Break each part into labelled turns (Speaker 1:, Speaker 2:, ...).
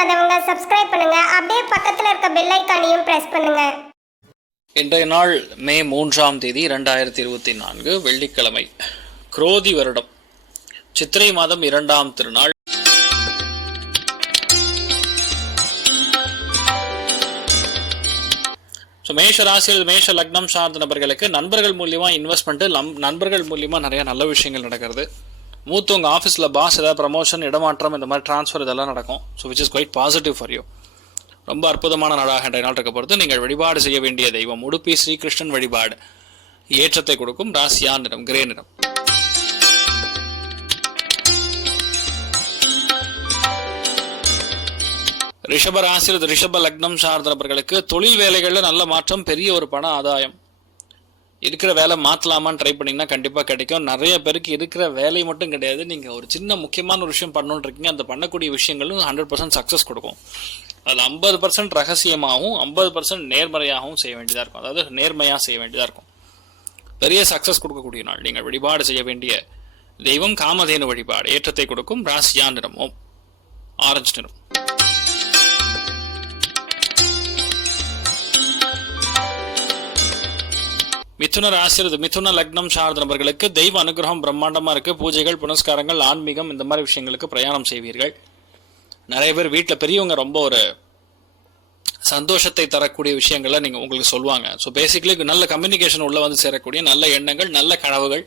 Speaker 1: பண்ணாதவங்க சப்ஸ்கிரைப் பண்ணுங்க. அப்படியே பக்கத்துல இருக்க பெல் ஐக்கானையும் பிரஸ் பண்ணுங்க.
Speaker 2: இன்றைய நாள் மே மூன்றாம் தேதி இரண்டாயிரத்தி இருபத்தி நான்கு வெள்ளிக்கிழமை. குரோதி வருடம். சித்திரை மாதம் இரண்டாம் திருநாள். ஸோ மேஷ ராசியில் மேஷ லக்னம் சார்ந்த நபர்களுக்கு நண்பர்கள் மூலியமா இன்வெஸ்ட்மெண்ட் நண்பர்கள் மூலியமா நிறைய நல்ல விஷயங்கள் நடக்கிறது. மூத்தவங்க ஆஃபீஸில் பாஸ் ஏதாவது ப்ரமோஷன் இடமாற்றம் இந்த மாதிரி ட்ரான்ஸ்ஃபர் இதெல்லாம் நடக்கும். So which is quite positive for you ரொம்ப அற்புதமான நாடாக இன்றைய நாள் இருக்க பொறுத்து நீங்கள் வழிபாடு செய்ய வேண்டிய தெய்வம் உடுப்பி ஸ்ரீகிருஷ்ணன் வழிபாடு. ஏற்றத்தை கொடுக்கும் ராசியா நிறம் கிரே நிறம். ரிஷப ராசியில் ரிஷப லக்னம் சார்ந்த நபர்களுக்கு தொழில் வேலைகளில் நல்ல மாற்றம் பெரிய ஒரு பண ஆதாயம். இருக்கிற வேலை மாற்றலாமான்னு ட்ரை பண்ணிங்கன்னா கண்டிப்பாக கிடைக்கும். நிறைய பேருக்கு இருக்கிற வேலை மட்டும் கிடையாது. நீங்கள் ஒரு சின்ன முக்கியமான ஒரு விஷயம் பண்ணணுன்னு இருக்கீங்க அந்த பண்ணக்கூடிய விஷயங்களும் ஹண்ட்ரட் பர்சன்ட் சக்ஸஸ் கொடுக்கும். அதில் ஐம்பது பர்சன்ட் ரகசியமாகவும் ஐம்பது பர்சன்ட் நேர்மறையாகவும் செய்ய வேண்டியதாக இருக்கும். அதாவது நேர்மையாக செய்ய வேண்டியதாக இருக்கும். பெரிய சக்ஸஸ் கொடுக்கக்கூடிய நாள். நீங்கள் வழிபாடு செய்ய வேண்டிய தெய்வம் காமதேனு வழிபாடு. ஏற்றத்தை கொடுக்கும். ராசியா நிறமும். ஆரஞ்சு நிறம். மிதுன ராசிரது மிதுன லக்னம் சார்ந்த நபர்களுக்கு தெய்வ அனுகிரகம் பிரம்மாண்டமா இருக்குது பூஜைகள் புனஸ்காரங்கள் ஆன்மீகம் இந்த மாதிரி விஷயங்களுக்கு பிரயாணம் செய்வீர்கள். நிறைய பேர் வீட்டில் பெரியவங்க ரொம்ப ஒரு சந்தோஷத்தை தரக்கூடிய விஷயங்களை நீங்கள் உங்களுக்கு சொல்லுவாங்க. ஸோ பேசிக்கலி நல்ல கம்யூனிகேஷன் உள்ளே வந்து சேரக்கூடிய நல்ல எண்ணங்கள் நல்ல கனவுகள்.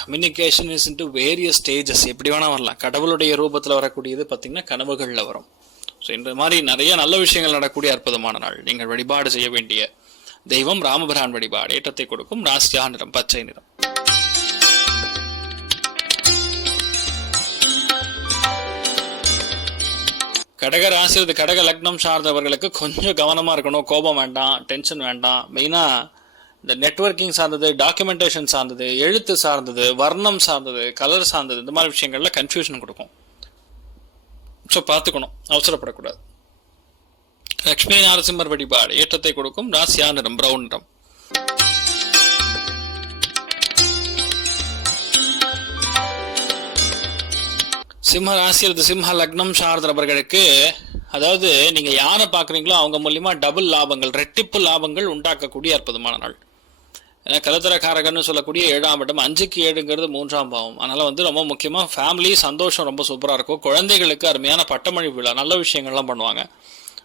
Speaker 2: Communication is into various stages எப்படி வேணால் வரலாம். கடவுளுடைய ரூபத்தில் வரக்கூடியது பார்த்தீங்கன்னா கனவுகளில் வரும். ஸோ இந்த மாதிரி நிறைய நல்ல விஷயங்கள் நடக்கக்கூடிய அற்புதமான நாள். நீங்கள் வழிபாடு செய்ய வேண்டிய தெய்வம் ராமபிரான் வழிபாடு ஏற்றத்தை கொடுக்கும் ராசியா நிறம் பச்சை நிறம். கடக ராசியது கடக லக்னம் சார்ந்தவர்களுக்கு கொஞ்சம் கவனமா இருக்கணும். கோபம் வேண்டாம் டென்ஷன் வேண்டாம். மெயினா இந்த நெட்வொர்க்கிங் சார்ந்தது டாக்குமெண்டேஷன் சார்ந்தது எழுத்து சார்ந்தது வர்ணம் சார்ந்தது கலர் சார்ந்தது இந்த மாதிரி விஷயங்கள்ல கன்ஃபியூஷன் கொடுக்கும். ஸோ பார்த்துக்கணும். அவசரப்படக்கூடாது. லக்ஷ்மி நாரசிம்மர் வழிபாடு. ஏற்றத்தை கொடுக்கும் ராசியா நிறம் பிரவுன் நிறம் சிம்ம ராசி அல்லது சிம்ம லக்னம் சார்ந்த நபர்களுக்கு அதாவது நீங்க யாரை பாக்குறீங்களோ அவங்க மூலியமா டபுள் லாபங்கள் ரெட்டிப்பு லாபங்கள் உண்டாக்கக்கூடிய அற்புதமான நாள். ஏன்னா கலத்தரக்காரகன்னு சொல்லக்கூடிய ஏழாம் இடம் அஞ்சுக்கு ஏழுங்கிறது மூன்றாம் பாவம். அதனால வந்து ரொம்ப முக்கியமாக ஃபேமிலி சந்தோஷம் ரொம்ப சூப்பராக இருக்கும். குழந்தைகளுக்கு அருமையான பட்டமழி விழா நல்ல விஷயங்கள்லாம் பண்ணுவாங்க.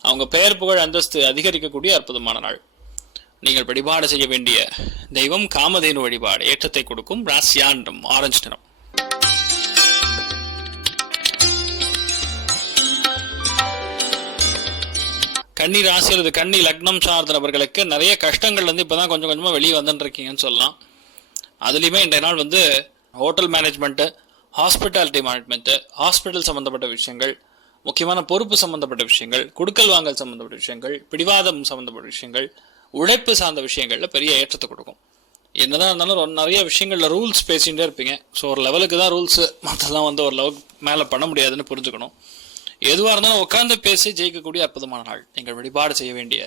Speaker 2: அவங்க பெயர் புகழ் அந்தஸ்து அதிகரிக்கக்கூடிய அற்புதமான நாள். நீங்கள் வழிபாடு செய்ய வேண்டிய தெய்வம் காமதேனு வழிபாடு ஏற்றத்தை கொடுக்கும் ராசியாண்டம் ஆரஞ்சு நிறம். கன்னி ராசி அல்லது கன்னி லக்னம் சார்ந்த நபர்களுக்கு நிறைய கஷ்டங்கள் வந்து இப்பதான் கொஞ்சம் கொஞ்சமாக வெளியே வந்துட்டுருக்கீங்கன்னு சொல்லலாம். அதுலேயுமே இன்றைய நாள் வந்து hotel management hospitality management hospital சம்மந்தப்பட்ட விஷயங்கள் முக்கியமான பொறுப்பு சம்பந்தப்பட்ட விஷயங்கள் குடுக்கல் வாங்கல் சம்பந்தப்பட்ட விஷயங்கள் பிடிவாதம் சம்பந்தப்பட்ட விஷயங்கள் உழைப்பு சார்ந்த விஷயங்கள்ல பெரிய ஏற்றத்தை கொடுக்கும். என்னதான் இருந்தாலும் நிறைய விஷயங்கள்ல ரூல்ஸ் பேசிகிட்டே இருப்பீங்க. ஸோ ஒரு லெவலுக்கு தான் ரூல்ஸ் மற்றெல்லாம் வந்து ஒரு லெவலுக்கு மேலே பண்ண முடியாதுன்னு புரிஞ்சுக்கணும். எதுவாக இருந்தாலும் உட்காந்து பேசி ஜெயிக்கக்கூடிய அற்புதமான நாள். நீங்கள் வழிபாடு செய்ய வேண்டிய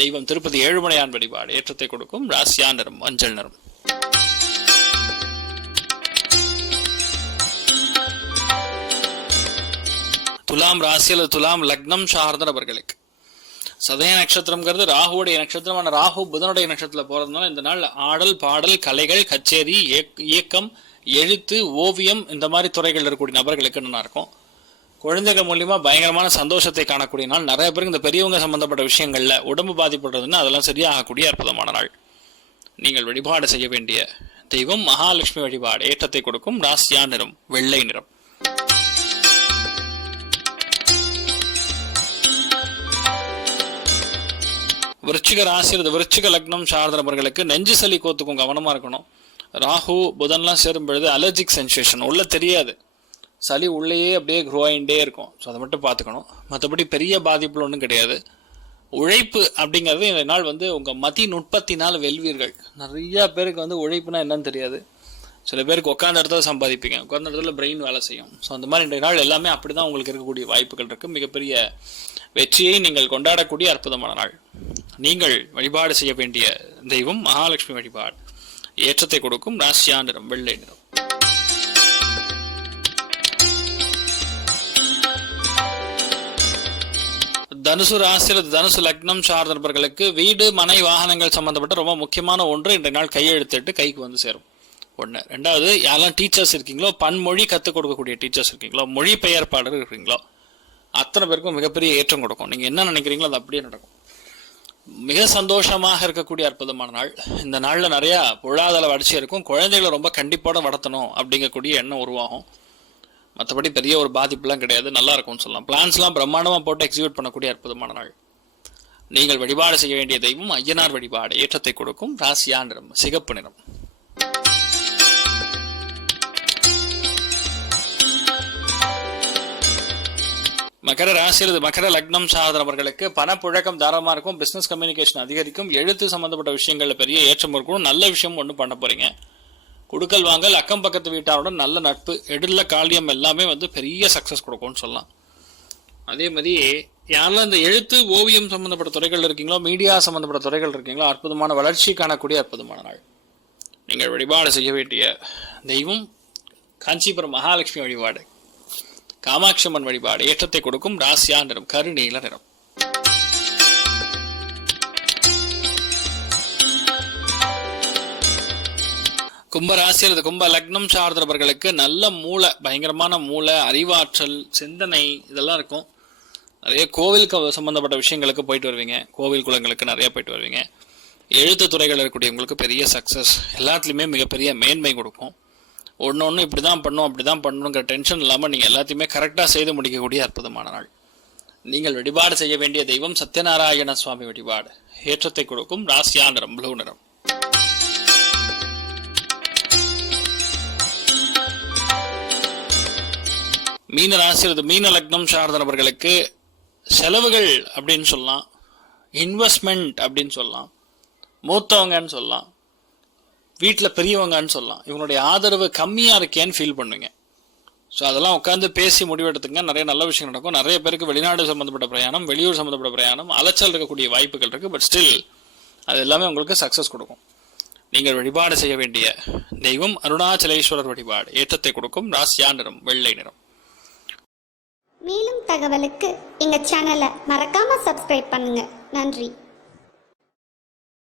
Speaker 2: தெய்வம் திருப்பதி ஏழுமலையான் வழிபாடு ஏற்றத்தை கொடுக்கும். ராசியா நிறம் மஞ்சள் நிறம் துலாம் ராசி அல்லது துலாம் லக்னம் சார்ந்த நபர்களுக்கு. சதய நட்சத்திரம்ங்கிறது ராகுவுடைய நட்சத்திரமான ராகு புதனுடைய நட்சத்திரத்தில் போகிறதுனால இந்த நாள் ஆடல் பாடல் கலைகள் கச்சேரி இயக்கம் எழுத்து ஓவியம் இந்த மாதிரி துறைகளில் இருக்கக்கூடிய நபர்களுக்கு நல்லா இருக்கும். குழந்தைகள் மூலியமா பயங்கரமான சந்தோஷத்தை காணக்கூடிய நாள். நிறைய பேருக்கு இந்த பெரியவங்க சம்பந்தப்பட்ட விஷயங்கள்ல உடம்பு பாதிப்படுறதுன்னா அதெல்லாம் சரியாகக்கூடிய அற்புதமான நாள். நீங்கள் வழிபாடு செய்ய வேண்டிய தெய்வம் மகாலட்சுமி வழிபாடு. ஏற்றத்தை கொடுக்கும். ராசியா நிறம் வெள்ளை நிறம். விருச்சிக ராசி அல்லது விருச்சிக லக்னம் சார்ந்தவர்களுக்கு நெஞ்சு சளி கோத்துக்கும் கவனமாக இருக்கணும். ராகு புதன்லாம் சேரும் பொழுது அலர்ஜிக் சென்சேஷன் உள்ள தெரியாது. சளி உள்ளேயே அப்படியே க்ரோ ஆகிட்டே இருக்கும். ஸோ அதை மட்டும் பார்த்துக்கணும். மற்றபடி பெரிய பாதிப்புல ஒன்றும் கிடையாது. உழைப்பு அப்படிங்கிறது இந்த நாள் வந்து உங்கள் மதி நுட்பத்தினால் வெல்வீர்கள். நிறையா பேருக்கு வந்து உழைப்புனா என்னன்னு தெரியாது. சில பேருக்கு உட்காந்த இடத்துல சம்பாதிப்பீங்க. உட்காந்த இடத்துல பிரெயின் வேலை செய்யும். ஸோ அந்த மாதிரி இன்றைய நாள் எல்லாமே அப்படி தான் உங்களுக்கு இருக்கக்கூடிய வாய்ப்புகள் இருக்குது மிகப்பெரிய வெற்றியை நீங்கள் கொண்டாடக்கூடிய அற்புதமான நாள். நீங்கள் வழிபாடு செய்ய வேண்டிய தெய்வம் மகாலட்சுமி வழிபாடு. ஏற்றத்தை கொடுக்கும் ராசியா நிறம் வெள்ளை நிறம். தனுசு ராசியில் தனுசு லக்னம் சார்ந்த நபர்களுக்கு வீடு மனை வாகனங்கள் சம்பந்தப்பட்ட ரொம்ப முக்கியமான ஒன்று இன்றைய நாள் கையெழுத்திட்டு கைக்கு வந்து சேரும். ஒன்று ரெண்டாவது யாரெல்லாம் டீச்சர்ஸ் இருக்கீங்களோ பன்மொழி கற்றுக் கொடுக்கக்கூடிய டீச்சர்ஸ் இருக்கீங்களோ மொழி பெயர்ப்பாளர் இருக்கீங்களோ அத்தனை பேருக்கும் மிகப்பெரிய ஏற்றம் கொடுக்கும். நீங்கள் என்ன நினைக்கிறீங்களோ அது அப்படியே நடக்கும். மிக சந்தோஷமாக இருக்கக்கூடிய அற்புதமான நாள். இந்த நாளில் நிறையா பொருளாதார வளர்ச்சி இருக்கும். குழந்தைகளை ரொம்ப கண்டிப்போட வளர்த்தணும் அப்படிங்கக்கூடிய எண்ணம் உருவாகும். மற்றபடி பெரிய ஒரு பாதிப்புலாம் கிடையாது. நல்லா இருக்கும்னு சொல்லலாம். பிளான்ஸ்லாம் பிரம்மாண்டமாக போட்டு எக்ஸிக்யூட் பண்ணக்கூடிய அற்புதமான நாள். நீங்கள் வழிபாடு செய்ய வேண்டிய தெய்வம் ஐயனார் வழிபாடு. ஏற்றத்தை கொடுக்கும். ராசியா நிறம் சிகப்பு நிறம். மகர ராசி மகர லக்னம் சாதனவர்களுக்கு பணப்புழக்கம் தாராளமாக இருக்கும். பிஸ்னஸ் கம்யூனிகேஷன் அதிகரிக்கும். எழுத்து சம்பந்தப்பட்ட விஷயங்களில் பெரிய ஏற்றம் இருக்கும் நல்ல விஷயம் ஒன்று பண்ண போறீங்க. குடுக்கல் வாங்கல் அக்கம் பக்கத்து வீட்டாருடன் நல்ல நட்பு எடுல காலியம் எல்லாமே வந்து பெரிய சக்ஸஸ் கொடுக்கும்னு சொல்லலாம். அதே மாதிரி யாரெல்லாம் இந்த எழுத்து ஓவியம் சம்பந்தப்பட்ட துறைகள் இருக்கீங்களோ மீடியா சம்பந்தப்பட்ட துறைகள் இருக்கீங்களோ அற்புதமான வளர்ச்சி காணக்கூடிய அற்புதமான நாள். நீங்கள் வழிபாடு செய்ய வேண்டிய தெய்வம் காஞ்சிபுரம் மகாலட்சுமி வழிபாடு. காமாட்சியம்மன் வழிபாடு ஏற்றத்தை கொடுக்கும் ராசியா நிறம் கருநீல நிறம். கும்ப ராசி அல்லது கும்ப லக்னம் சார்ந்தவர்களுக்கு நல்ல மூளை பயங்கரமான மூளை அறிவாற்றல் சிந்தனை இதெல்லாம் இருக்கும். நிறைய கோவிலுக்கு சம்மந்தப்பட்ட சம்பந்தப்பட்ட விஷயங்களுக்கு போயிட்டு வருவீங்க. கோவில் குளங்களுக்கு நிறைய போயிட்டு வருவீங்க. எழுத்து துறைகள் இருக்கக்கூடியவங்களுக்கு பெரிய சக்ஸஸ் எல்லாத்துலேயுமே மிகப்பெரிய மேன்மை கொடுக்கும். ஒன்று ஒன்று இப்படி தான் பண்ணும் அப்படி தான் பண்ணணுங்கிற டென்ஷன் இல்லாமல் நீங்கள் எல்லாத்தையுமே கரெக்டாக செய்து முடிக்கக்கூடிய அற்புதமான நாள். நீங்கள் வழிபாடு செய்ய வேண்டிய தெய்வம் சத்யநாராயண சுவாமி வழிபாடு. ஏற்றத்தை கொடுக்கும் ராசியா நிறம் ப்ளூ நிறம். மீன ராசி அல்லது மீன லக்னம் சார்ந்த நபர்களுக்கு செலவுகள் அப்படின்னு சொல்லலாம். இன்வெஸ்ட்மெண்ட் அப்படின்னு சொல்லலாம். மூத்தவங்கன்னு சொல்லலாம். வீட்டில் பெரியவங்கன்னு சொல்லலாம். இவங்களுடைய ஆதரவு கம்மியாக இருக்கேன்னு ஃபீல் பண்ணுங்க. ஸோ அதெல்லாம் உட்காந்து பேசி முடிவெடுத்துங்க நிறைய நல்ல விஷயம் நடக்கும். நிறைய பேருக்கு வெளிநாடு சம்மந்தப்பட்ட பிரயாணம் வெளியூர் சம்மந்தப்பட்ட பிரயாணம் அலைச்சல் இருக்கக்கூடிய வாய்ப்புகள் இருக்குது பட் ஸ்டில் அது எல்லாமே உங்களுக்கு சக்ஸஸ் கொடுக்கும். நீங்கள் வழிபாடு செய்ய வேண்டிய தெய்வம் அருணாச்சலேஸ்வரர் வழிபாடு. ஏற்றத்தை கொடுக்கும். ராசியா நிறம் வெள்ளை நிறம்.
Speaker 1: மேலும் தகவலுக்கு எங்கள் சேனலை மறக்காமல் சப்ஸ்கிரைப் பண்ணுங்கள் நன்றி.